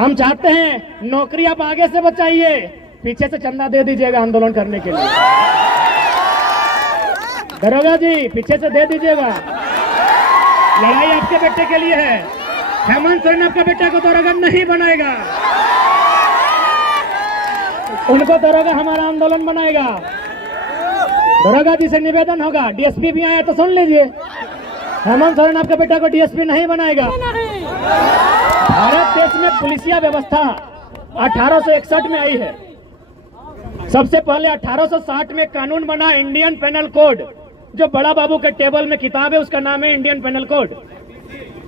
हम चाहते हैं नौकरी आप आगे से बचाइए, पीछे से चंदा दे दीजिएगा आंदोलन करने के लिए। दरोगा जी पीछे से दे दीजिएगा, लड़ाई आपके बेटे के लिए है। हेमंत सोरेन आपका बेटा को दरोगा नहीं बनाएगा, उनको दरोगा हमारा आंदोलन बनाएगा। दरोगा जी से निवेदन होगा, डीएसपी भी आया तो सुन लीजिए, हेमंत सोरेन आपका बेटा को डीएसपी नहीं बनाएगा। भारत देश में पुलिसिया व्यवस्था 1861 में आई है। सबसे पहले 1860 में कानून बना इंडियन पेनल कोड, जो बड़ा बाबू के टेबल में किताब है उसका नाम है इंडियन पेनल कोड।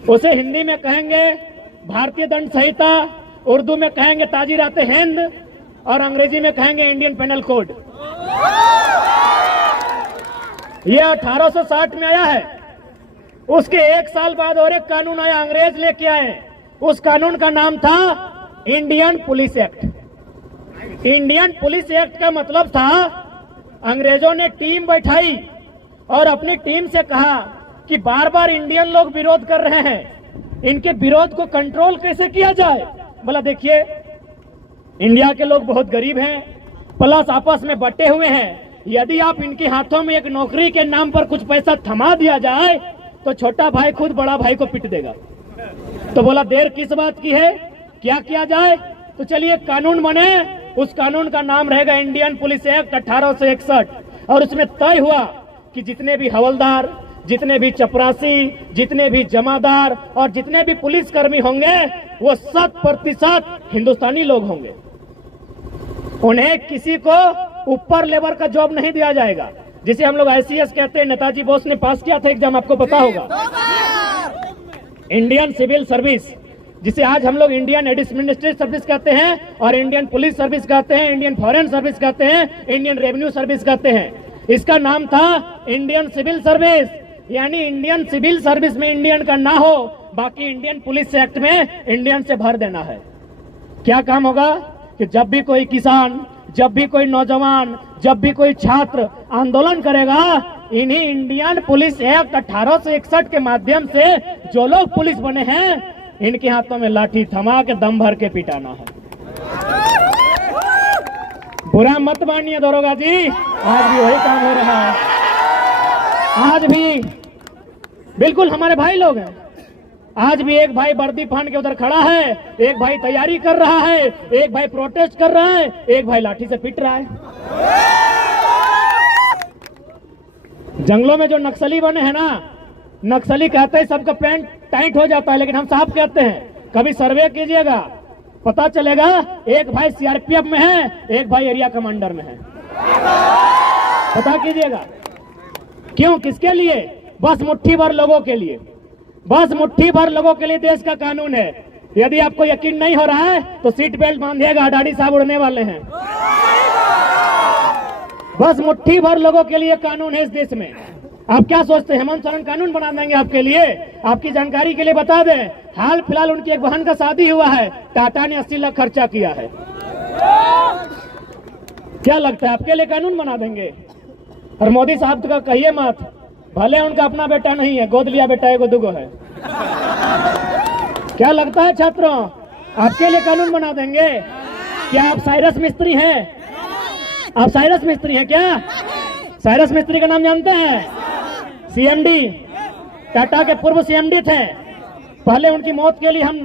उसे हिंदी में कहेंगे भारतीय दंड संहिता, उर्दू में कहेंगे ताजीराते हिंद और अंग्रेजी में कहेंगे इंडियन पेनल कोड। यह 1860 में आया है। उसके एक साल बाद और एक कानून आया, अंग्रेज लेके आए। उस कानून का नाम था Indian police act. Indian police act का मतलब था अंग्रेजों ने टीम बैठाई और अपनी टीम से कहा कि बार बार इंडियन लोग विरोध कर रहे हैं, इनके विरोध को कंट्रोल कैसे किया जाए। बोला देखिए इंडिया के लोग बहुत गरीब हैं, प्लस आपस में बटे हुए हैं, यदि आप इनके हाथों में एक नौकरी के नाम पर कुछ पैसा थमा दिया जाए तो छोटा भाई खुद बड़ा भाई को पीट देगा। तो बोला देर किस बात की है, क्या किया जाए। तो चलिए कानून बने, उस कानून का नाम रहेगा इंडियन पुलिस एक्ट 1861। और उसमें तय हुआ कि जितने भी हवलदार, जितने भी चपरासी, जितने भी जमादार और जितने भी पुलिसकर्मी होंगे वो 100% हिंदुस्तानी लोग होंगे। उन्हें किसी को ऊपर लेवल का जॉब नहीं दिया जाएगा, जिसे हम लोग ICS कहते हैं। नेताजी बोस ने पास किया था एग्जाम, आपको पता होगा। इंडियन सिविल सर्विस, जिसे आज हम लोग इंडियन एडमिनिस्ट्रेटिव सर्विस कहते हैं और इंडियन पुलिस सर्विस कहते हैं, इंडियन फॉरेन सर्विस कहते हैं, इंडियन रेवेन्यू सर्विस कहते हैं। इसका नाम था इंडियन सिविल सर्विस। यानी इंडियन सिविल सर्विस में इंडियन का ना हो, बाकी इंडियन पुलिस एक्ट में इंडियन से भर देना है। क्या काम होगा कि जब भी कोई किसान, जब भी कोई नौजवान, जब भी कोई छात्र आंदोलन करेगा, इन्हीं इंडियन पुलिस एक्ट 1861 के माध्यम से जो लोग पुलिस बने हैं इनके हाथों में लाठी थमा के दम भर के पिटाना है। बुरा मत मानिए दरोगा जी, आज भी वही काम हो रहा है। आज भी बिल्कुल हमारे भाई लोग हैं। आज भी एक भाई वर्दी पहन के उधर खड़ा है, एक भाई तैयारी कर रहा है, एक भाई प्रोटेस्ट कर रहा है, एक भाई लाठी से पिट रहा है। जंगलों में जो नक्सली बने हैं ना, नक्सली कहते हैं सबका पैंट टाइट हो जाता है, लेकिन हम साफ कहते हैं कभी सर्वे कीजिएगा, पता चलेगा एक भाई CRPF में है, एक भाई एरिया कमांडर में है। पता कीजिएगा क्यों, किसके लिए? बस मुट्ठी भर लोगों के लिए, बस मुट्ठी भर लोगों के लिए देश का कानून है। यदि आपको यकीन नहीं हो रहा है तो सीट बेल्ट बांधिएगा, अडानी साहब उड़ने वाले हैं। बस मुट्ठी भर लोगों के लिए कानून है इस देश में। आप क्या सोचते हैं हेमंत सोरेन कानून बना देंगे आपके लिए? आपकी जानकारी के लिए बता दें, हाल फिलहाल उनकी एक बहन का शादी हुआ है, टाटा ने 80 लाख खर्चा किया है। क्या लगता है आपके लिए कानून बना देंगे? और मोदी साहब का कहिए मत, भले उनका अपना बेटा नहीं है, गोद लिया बेटा एगो दुगो है। क्या लगता है छात्रों, आपके लिए कानून बना देंगे? क्या आप साइरस मिस्त्री हैं? आप साइरस मिस्त्री हैं क्या? साइरस मिस्त्री का नाम जानते हैं? CMD, टाटा के पूर्व CMD थे। पहले उनकी मौत के लिए हम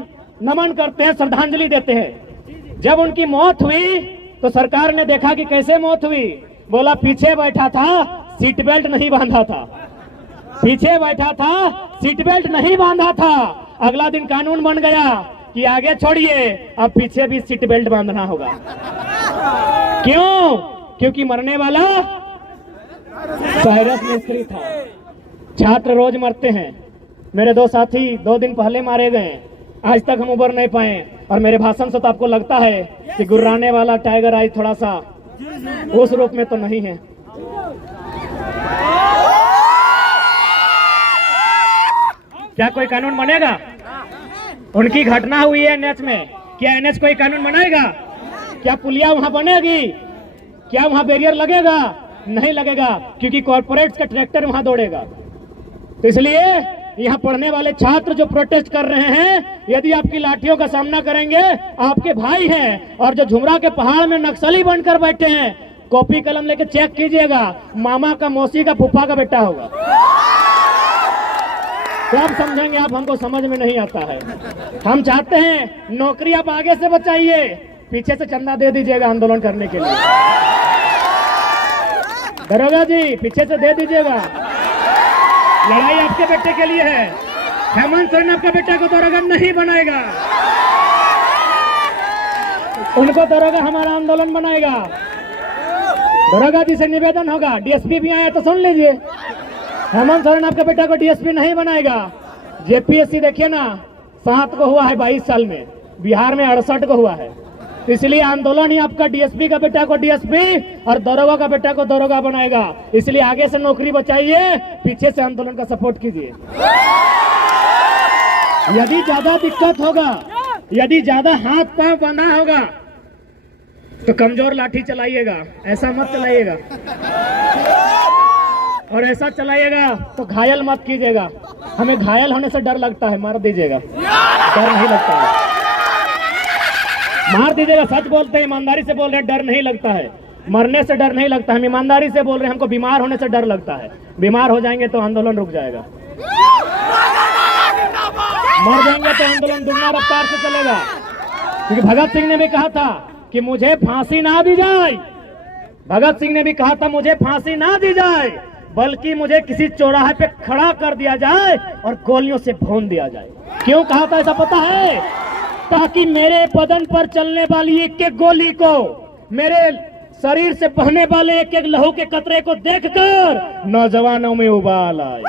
नमन करते हैं, श्रद्धांजलि देते हैं। जब उनकी मौत हुई तो सरकार ने देखा कि कैसे मौत हुई, बोला पीछे बैठा था, सीट बेल्ट नहीं बांधा था, पीछे बैठा था, सीट बेल्ट नहीं बांधा था। अगला दिन कानून बन गया कि आगे छोड़िए, अब पीछे भी सीट बेल्ट बांधना होगा। क्यों? क्योंकि मरने वाला साइरस मिस्त्री था। छात्र रोज मरते हैं, मेरे 2 साथी 2 दिन पहले मारे गए, आज तक हम उबर नहीं पाए। और मेरे भाषण से तो आपको लगता है कि गुर्राने वाला टाइगर आज थोड़ा सा उस रूप में तो नहीं है। क्या कोई कानून बनेगा? उनकी घटना हुई है NH में, क्या NH कोई कानून बनाएगा? क्या पुलिया वहां बनेगी? क्या वहां बैरियर लगेगा? नहीं लगेगा, क्योंकि कॉर्पोरेट्स का ट्रैक्टर वहां दौड़ेगा। तो इसलिए यहाँ पढ़ने वाले छात्र जो प्रोटेस्ट कर रहे हैं, यदि आपकी लाठियों का सामना करेंगे, आपके भाई हैं। और जो झुमरा के पहाड़ में नक्सली बनकर बैठे हैं, कॉपी कलम लेके चेक कीजिएगा, मामा का, मौसी का, फूफा का बेटा होगा। कब समझेंगे आप? हमको समझ में नहीं आता है। हम चाहते हैं नौकरी आप आगे से बचाइए, पीछे से चंदा दे दीजिएगा आंदोलन करने के लिए। दरोगा जी, पीछे से दे दीजिएगा। लड़ाई आपके बेटे के लिए है। हेमंत सोरेन आपका बेटा को दरोगा नहीं बनाएगा, उनको दरोगा हमारा आंदोलन बनाएगा। दरोगा जी से निवेदन होगा, डीएसपी भी आया तो सुन लीजिए, हेमंत सोरेन आपके बेटा को डीएसपी नहीं बनाएगा। जेपीएससी देखिए ना, 7 को हुआ है 22 साल में, बिहार में 68 को हुआ है। इसलिए आंदोलन ही आपका डीएसपी का बेटा को डीएसपी और दरोगा का बेटा को दरोगा बनाएगा। इसलिए आगे से नौकरी बचाइए, पीछे से आंदोलन का सपोर्ट कीजिए। यदि ज्यादा दिक्कत होगा, यदि ज्यादा हाथ पांव बंधा होगा, तो कमजोर लाठी चलाइएगा, ऐसा मत चलाइएगा। और ऐसा चलाइएगा तो घायल मत कीजिएगा। हमें घायल होने से डर लगता है, मार दीजिएगा, डर नहीं लगता है। मार दीजिएगा, सच बोलते हैं, ईमानदारी से बोल रहे हैं, डर नहीं लगता है। मरने से डर नहीं लगता है, हम ईमानदारी से बोल रहे हैं। हमको बीमार होने से डर लगता है, बीमार हो जाएंगे तो आंदोलन रुक जाएगा। मर जाएंगे तो आंदोलन दुगना रफ्तार से चलेगा। क्योंकि भगत सिंह ने भी कहा था कि मुझे फांसी ना दी जाए, भगत सिंह ने भी कहा था मुझे फांसी ना दी जाए, बल्कि मुझे किसी चौराहे पे खड़ा कर दिया जाए और गोलियों से भून दिया जाए। क्यों कहा था ऐसा पता है? ताकि मेरे बदन पर चलने वाली एक एक गोली को, मेरे शरीर से बहने वाले एक एक लहू के कतरे को देखकर नौजवानों में उबाल आए।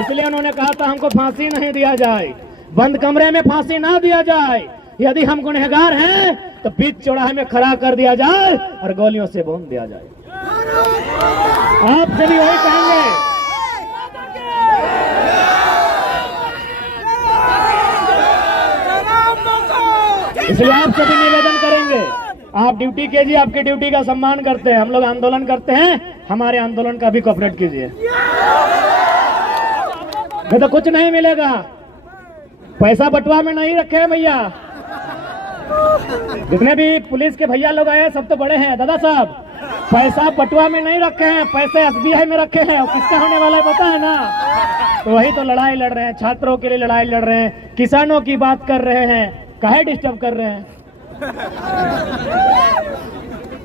इसलिए उन्होंने कहा था हमको फांसी नहीं दिया जाए, बंद कमरे में फांसी ना दिया जाए। यदि हम गुनहगार हैं तो बीच चौराहे में खड़ा कर दिया जाए और गोलियों से भून दिया जाए। आपसे भी वही कहेंगे। इसलिए आपसे भी निवेदन करेंगे, आप ड्यूटी कीजिए, आपकी ड्यूटी का सम्मान करते हैं। हम लोग आंदोलन करते हैं, हमारे आंदोलन का भी कोऑपरेट कीजिए। नहीं तो कुछ नहीं मिलेगा। पैसा बटुआ में नहीं रखे हैं भैया। जितने भी पुलिस के भैया लोग आए सब तो बड़े हैं दादा साहब, पैसा बटुआ में नहीं रखे हैं, पैसे एसबीआई में रखे हैं। और किसका होने वाला है पता है ना? तो वही तो लड़ाई लड़ रहे हैं, छात्रों के लिए लड़ाई लड़ रहे हैं, किसानों की बात कर रहे हैं। काहे डिस्टर्ब कर रहे हैं?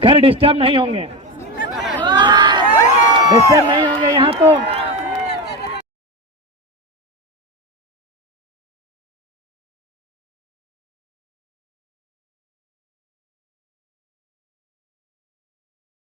खैर डिस्टर्ब नहीं होंगे, डिस्टर्ब नहीं होंगे। यहाँ तो